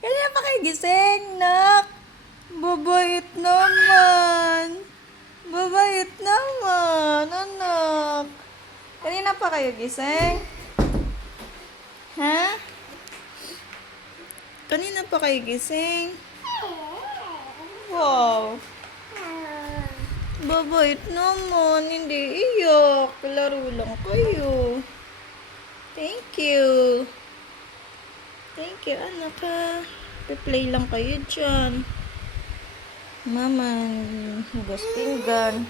Kanina pa kayo gising, nak. Babait naman. Babait naman, anak. Kanina pa kayo gising? Ha? Kanina pa kayo gising? Wow. Babait naman, hindi iyak. Laro lang kayo. Thank you. Thank you, anak ha. Play lang kayo dyan. Mama, hugas pinggan.